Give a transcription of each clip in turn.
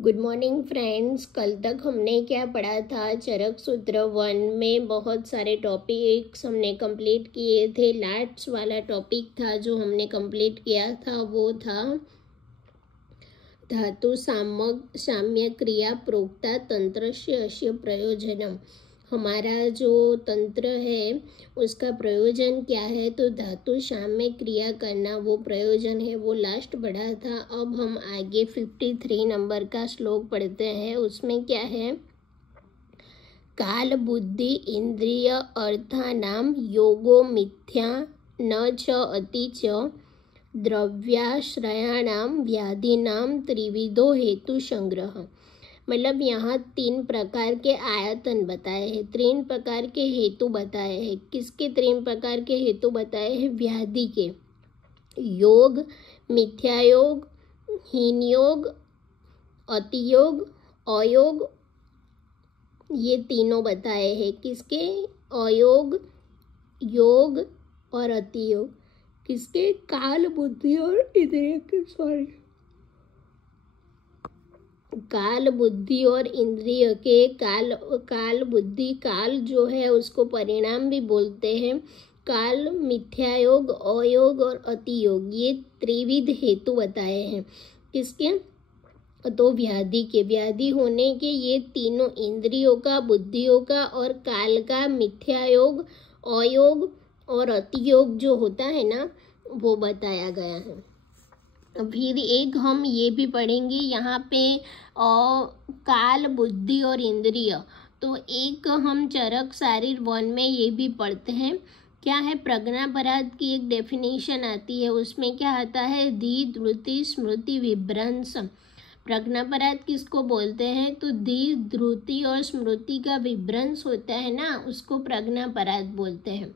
Good morning friends. कल तक हमने क्या पढ़ा था? चरक सूत्र 1 में बहुत सारे टॉपिक्स हमने कंप्लीट किए थे। लास्ट वाला टॉपिक था जो हमने कंप्लीट किया था वो था धातु साम्य क्रिया प्रोक्ता तंत्रस्य अस्य प्रयोजनम। हमारा जो तंत्र है उसका प्रयोजन क्या है? तो धातु साम्य क्रिया करना वो प्रयोजन है, वो लास्ट पढ़ा था। अब हम आगे 53 नंबर का श्लोक पढ़ते हैं। उसमें क्या है? काल बुद्धि इंद्रिय अर्थानाम योगो मिथ्या न च अति च द्रव्याश्रयाणाम व्याधिनाम त्रिविधो हेतु संग्रह। मतलब यहाँ 3 प्रकार के आयतन बताए हैं, 3 प्रकार के हेतु बताए हैं। किसके 3 प्रकार के हेतु बताए हैं? व्याधि के। योग, मिथ्यायोग, हीन योग, अतियोग, अयोग, ये तीनों बताए हैं। किसके? अयोग, योग और अतियोग। किसके? काल बुद्धि और इंद्रिय के। काल बुद्धि और इंद्रिय के। काल बुद्धि, काल जो है उसको परिणाम भी बोलते हैं। काल, मिथ्यायोग, अयोग और अतियोग, ये त्रिविध हेतु बताए हैं। किसके? तो व्याधि के। व्याधि होने के ये तीनों, इंद्रियों का, बुद्धियों का और काल का, मिथ्यायोग, अयोग और अतियोग जो होता है ना, वो बताया गया है। फिर एक हम ये भी पढ़ेंगे यहाँ पे काल, बुद्धि और इंद्रिय। तो एक हम चरक शारीर 1 में ये भी पढ़ते हैं। क्या है? प्रज्ञापराध की एक डेफिनेशन आती है। उसमें क्या आता है? धी, धृति, स्मृति, विभ्रंश। प्रज्ञापराध किसको बोलते हैं? तो धी, धृति और स्मृति का विभ्रंश होता है ना, उसको प्रज्ञापराध बोलते हैं।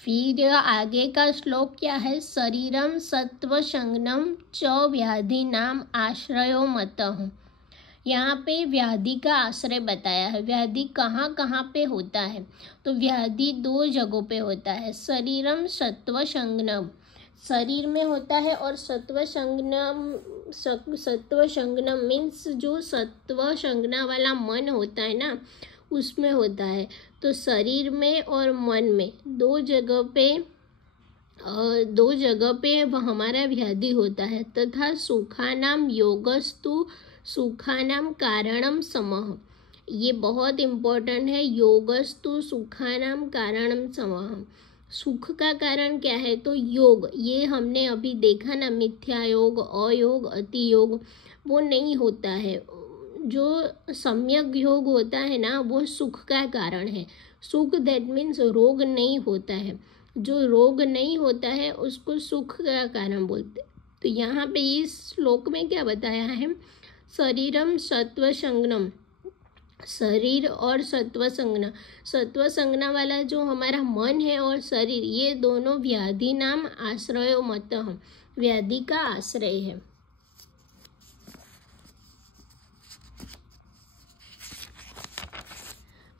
फिर आगे का श्लोक क्या है? शरीरम सत्वसंज्ञम च व्याधि नाम आश्रयो मतः। यहाँ पे व्याधि का आश्रय बताया है। व्याधि कहाँ कहाँ पे होता है? तो व्याधि 2 जगहों पे होता है। शरीरम सत्वसंज्ञम, शरीर में होता है, और सत्वसंज्ञम मीन्स जो सत्व संज्ञा वाला मन होता है ना, उसमें होता है। तो शरीर में और मन में 2 जगह पे वह हमारा व्याधि होता है। तथा सुखानाम योगस्तु सुखानाम कारणम समः। ये बहुत इम्पोर्टेंट है। योगस्तु सुखानाम कारणम समः। सुख का कारण क्या है? तो योग। ये हमने अभी देखा ना, मिथ्या योग, अयोग, अति योग, वो नहीं होता है। जो सम्यक योग होता है ना, वो सुख का कारण है। सुख दैट मीन्स रोग नहीं होता है। जो रोग नहीं होता है उसको सुख का कारण बोलते हैं। तो यहाँ पे इस श्लोक में क्या बताया है? शरीरम सत्वसंज्ञम, शरीर और सत्वसंज्ञा। सत्वसंज्ञा वाला जो हमारा मन है और शरीर, ये दोनों व्याधि नाम आश्रयो मतः, व्याधि का आश्रय है।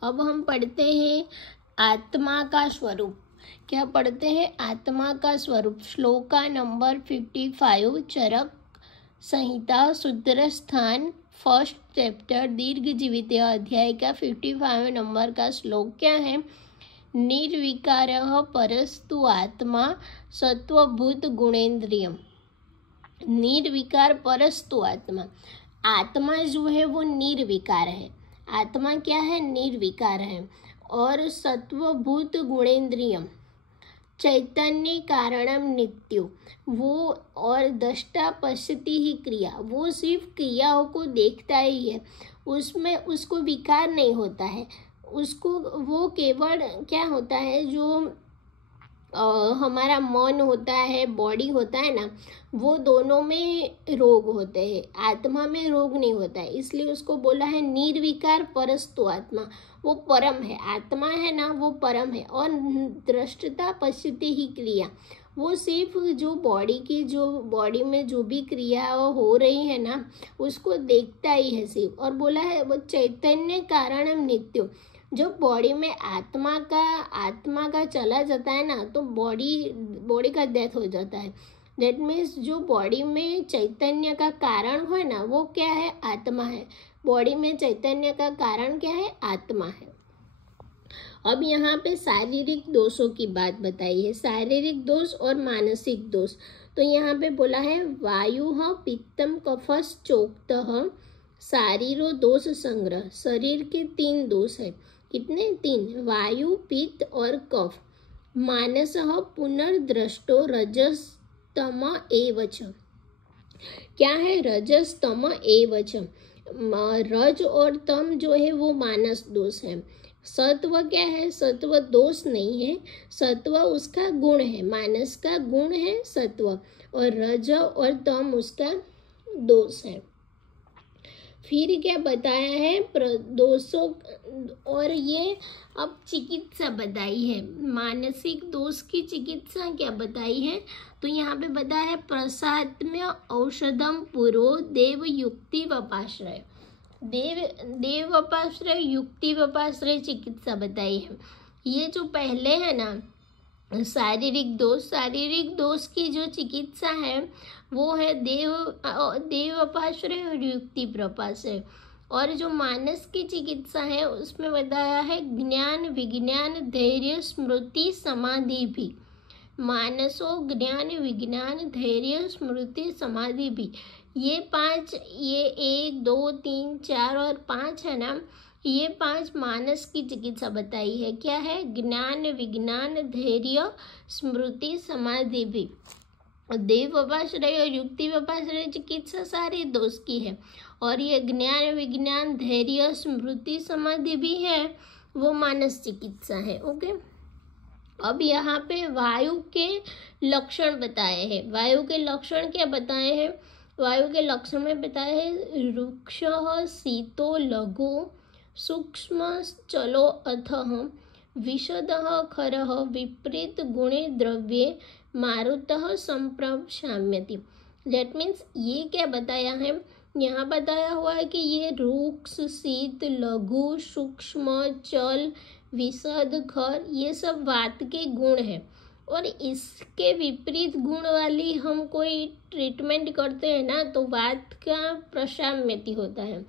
अब हम पढ़ते हैं आत्मा का स्वरूप। क्या पढ़ते हैं? आत्मा का स्वरूप। श्लोका नंबर 55, चरक संहिता सूत्र स्थान 1st चैप्टर दीर्घ जीवित अध्याय का 55 नंबर का श्लोक क्या है? निर्विकारः परस्तु आत्मा सत्वभूत गुणेन्द्रियम। निर्विकार परस्तु आत्मा। आत्मा जो है वो निर्विकार है। आत्मा क्या है? निर्विकार है। और सत्वभूत गुणेन्द्रियम, चैतन्य कारणम नित्यो, वो और दृष्टा पश्यति ही क्रिया, वो सिर्फ क्रियाओं को देखता ही है, उसमें उसको विकार नहीं होता है। उसको वो केवल क्या होता है, जो हमारा मन होता है, बॉडी होता है ना, वो दोनों में रोग होते हैं। आत्मा में रोग नहीं होता है, इसलिए उसको बोला है निर्विकार परस्तु आत्मा। वो परम है, आत्मा है ना, वो परम है। और दृष्टता पश्यति ही क्रिया, वो सिर्फ जो बॉडी में जो भी क्रिया हो रही है ना, उसको देखता ही है सिर्फ। और बोला है वो चैतन्य कारणम नित्यो। जब बॉडी में आत्मा का चला जाता है ना, तो बॉडी का डेथ हो जाता है। दैट मीन्स जो बॉडी में चैतन्य का कारण है ना, वो क्या है? आत्मा है। बॉडी में चैतन्य का कारण क्या है? आत्मा है। अब यहाँ पे शारीरिक दोषों की बात बताई है, शारीरिक दोष और मानसिक दोष। तो यहाँ पे बोला है वायु पित्तम कफश्चोक्तः शारीरो दोष संग्रह। शरीर के 3 दोष है। कितने? 3, वायु, पित्त और कफ। मानस पुनर्दृष्टो रजस्तम एवच। क्या है? रजस्तम एवच। रज और तम जो है वो मानस दोष है। सत्व क्या है? सत्व दोष नहीं है, सत्व उसका गुण है। मानस का गुण है सत्व, और रज और तम उसका दोष है। फिर क्या बताया है? दोषों, और ये अब चिकित्सा बताई है। मानसिक दोष की चिकित्सा क्या बताई है? तो यहाँ पे बताया है प्रसात्म्य औषधम पुरो देव युक्ति वपाश्रय। देव वपाश्रय, युक्ति वपाश्रय चिकित्सा बताई है। ये जो पहले है ना शारीरिक दोष की जो चिकित्सा है वो है देव वपाश्रय और युक्ति प्रपाश्रय। और जो मानस की चिकित्सा है उसमें बताया है ज्ञान, विज्ञान, धैर्य, स्मृति, समाधि भी। मानसो ज्ञान, विज्ञान, धैर्य, स्मृति, समाधि भी। ये 5, ये 1, 2, 3, 4 और 5 है ना, ये 5 मानस की चिकित्सा बताई है। क्या है? ज्ञान, विज्ञान, धैर्य, स्मृति, समाधि भी। देव वपाश्रय और युक्ति वपाश्रय चिकित्सा सारी दोष की है, और ये ज्ञान, विज्ञान, धैर्य, स्मृति, समाधि भी है, वो मानस चिकित्सा है। ओके। अब यहाँ पे वायु के लक्षण बताए हैं। वायु के लक्षण क्या बताए हैं? वायु के लक्षण में बताए हैं रुक्षः शीतो लघु सूक्ष्म चलो अथः विशदः खरः विपरीत गुणे द्रव्ये मारुतः संप्रशाम्यति। दैट मीन्स ये क्या बताया है? यहाँ बताया हुआ है कि ये रुक्ष, शीत, लघु, सूक्ष्म, चल, विशद, खर, ये सब वात के गुण हैं, और इसके विपरीत गुण वाली हम कोई ट्रीटमेंट करते हैं ना, तो वात का प्रशाम्यति होता है,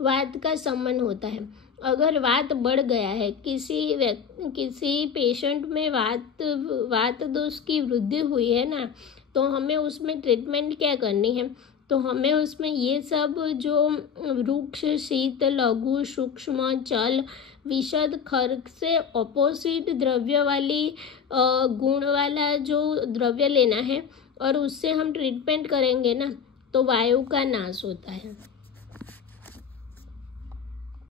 वात का शमन होता है। अगर वात बढ़ गया है, किसी पेशेंट में वात दोष की वृद्धि हुई है ना, तो हमें उसमें ट्रीटमेंट क्या करनी है? तो हमें उसमें ये सब जो रुक्ष, शीत, लघु, सूक्ष्म, चल, विशद, खर से ऑपोजिट द्रव्य वाली गुण वाला जो द्रव्य लेना है, और उससे हम ट्रीटमेंट करेंगे ना, तो वायु का नाश होता है।